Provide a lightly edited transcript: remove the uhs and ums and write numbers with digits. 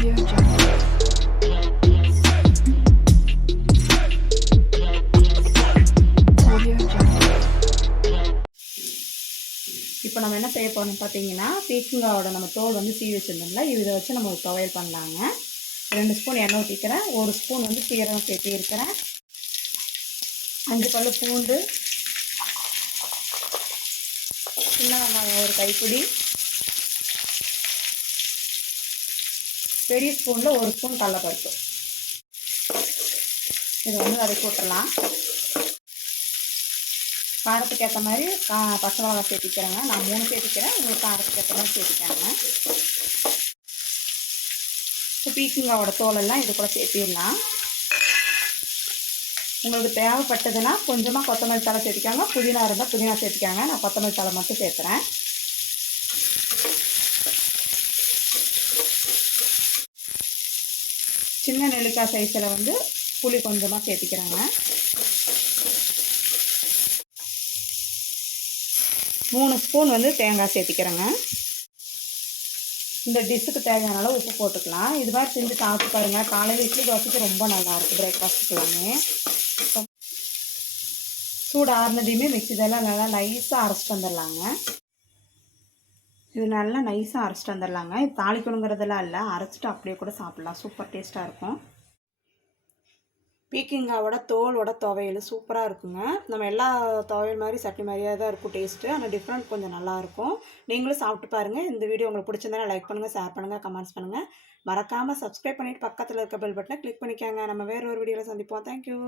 Audio Jungle. Audio Jungle. இப்போ நம்ம என்ன செய்ய போறோம்னு பார்த்தீங்கன்னா, பீக்கங்காவோட நம்ம தோல் வந்து சீவி வச்சுருந்தோம்ல, இதை வச்சு நம்ம ஒரு துவையல் பண்ணலாங்க. 2 ஸ்பூன் எண்ணெய் ஊற்றிக்கிறேன், 1 ஸ்பூன் வந்து சீரகம் சேர்த்து இருக்கிறேன், 5 பல்லு பூண்டு, சின்ன வெங்காயம் ஒரு கைப்பிடி, பெரிய ஸ்பூனில் 1 ஸ்பூன் கடலைப்பருப்பு. இதை வந்து வதக்கி விட்டுறலாம். காரத்துக்கு ஏற்ற மாதிரி பச்சை மிளகாய் சேர்த்திக்கிறேங்க. நான் 3 சேர்த்திக்கிறேன், உங்களுக்கு காரத்துக்கு ஏற்ற மாதிரி சேர்த்திக்காங்க. இப்போ பீக்கங்காவோட தோலெல்லாம் இது கூட சேர்த்திடலாம். உங்களுக்கு தேவைப்பட்டதுன்னா கொஞ்சமாக கொத்தமல்லி தழை சேர்த்திக்காங்க, புதினா இருந்தால் புதினா சேர்த்திக்காங்க. நான் கொத்தமல்லி தழை மட்டும் சேர்த்துறேன். சின்ன நெல்லிக்காய் சைஸில் வந்து புளி கொஞ்சமாக சேர்த்திக்கிறேங்க. 3 ஸ்பூன் வந்து தேங்காய் சேர்த்திக்கிறேங்க. இந்த டிஷ்ஷுக்கு தேவையான அளவு உப்பு போட்டுக்கலாம். இது மாதிரி செஞ்சு சாப்பிட்டு பாருங்கள். காலையில் இட்லி தோசைக்கு ரொம்ப நல்லாயிருக்கும். பிரேக்ஃபாஸ்ட்டுக்கெல்லாமே சூடு ஆறுனதையுமே மிக்சிதெல்லாம் நல்லா நைஸாக அரைச்சிட்டு வந்துடலாங்க. இது நல்லா நைஸாக அரைச்சிட்டு வந்துடலாங்க. இது தாளிக்கணுங்கிறதெல்லாம் இல்லை, அரைச்சிட்டு அப்படியே கூட சாப்பிட்லாம். சூப்பர் டேஸ்ட்டாக இருக்கும். பீக்கங்காவோட தோலோட துவையல் சூப்பராக இருக்குங்க. நம்ம எல்லா துவையல் மாதிரி சட்னி மாதிரியே தான் இருக்கும் டேஸ்ட்டு, ஆனால் டிஃப்ரெண்ட் கொஞ்சம் நல்லாயிருக்கும். நீங்களும் சாப்பிட்டு பாருங்கள். இந்த வீடியோ உங்களுக்கு பிடிச்சிருந்தா லைக் பண்ணுங்கள், ஷேர் பண்ணுங்கள், கமெண்ட்ஸ் பண்ணுங்கள். மறக்காமல் சப்ஸ்கிரைப் பண்ணிவிட்டு பக்கத்தில் இருக்க பெல் பட்டனை கிளிக் பண்ணிக்கோங்க. நம்ம வேறு ஒரு வீடியோவில் சந்திப்போம். தேங்க்யூ.